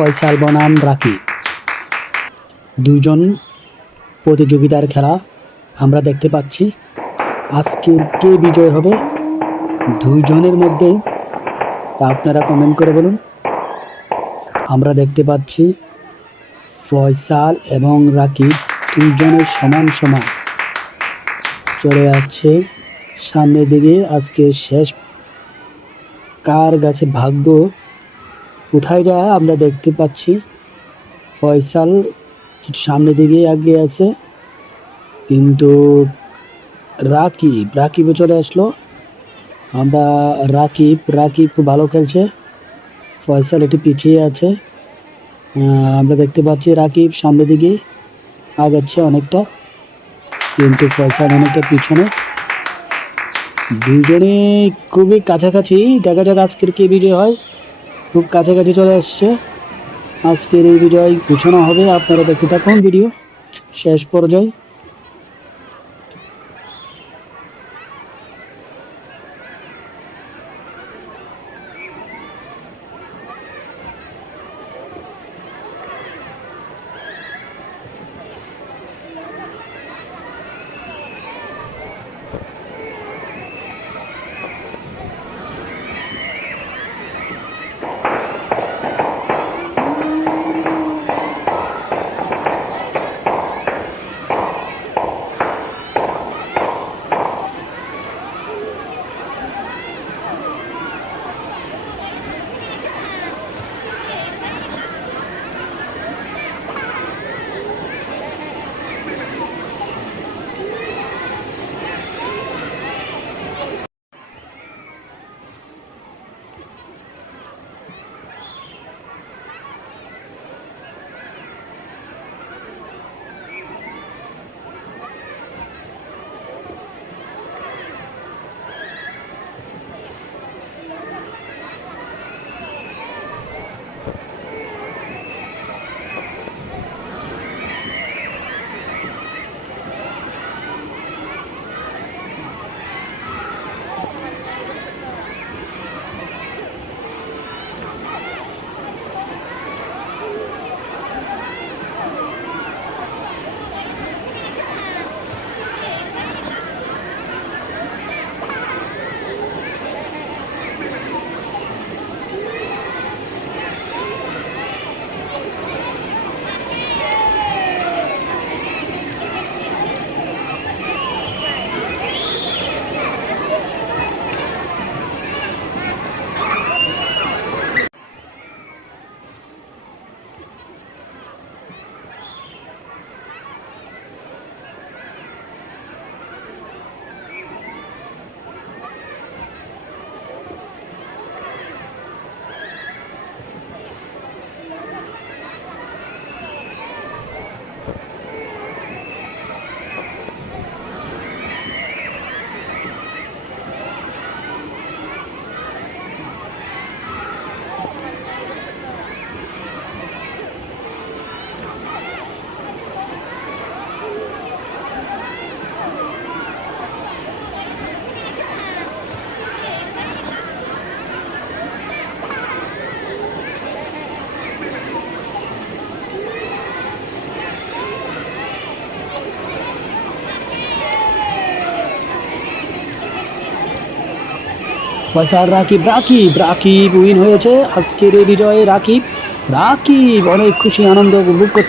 ফয়সাল বনাম রাকিব, দুজন প্রতিযোগিতার খেলা আমরা দেখতে পাচ্ছি। আজকের কে বিজয় হবে দুইজনের মধ্যে তা আপনারা কমেন্ট করে বলুন। আমরা দেখতে পাচ্ছি ফয়সাল এবং রাকিব দুইজনের সমান সমান চলে আসছে সামনের দিকে। আজকে শেষ কার কাছে ভাগ্য কোথায় যায় আমরা দেখতে পাচ্ছি। ফয়সাল একটু সামনের দিকে এগিয়ে আছে, কিন্তু রাকিবও চলে আসলো। আমরা রাকিব খুব ভালো খেলছে, ফয়সাল একটু পিছিয়ে আছে। আমরা দেখতে পাচ্ছি রাকিব সামনের দিকে আগাচ্ছে অনেকটা, কিন্তু ফয়সাল অনেকটা পিছনে। দুজনে খুবই কাছাকাছি, দেখা যাক আজকের কে বিজয় হয়। খুব কাছাকাছি চলে আসছে, আজকের এই বিজয় ঘোষণা হবে। আপনারা দেখতে থাকুন ভিডিও শেষ পর্যায়ে। ফয়সাল রাকিব উইন হয়েছে আজকের এই বিজয়ে। রাকিব অনেক খুশি, আনন্দ উপভোগ করছে।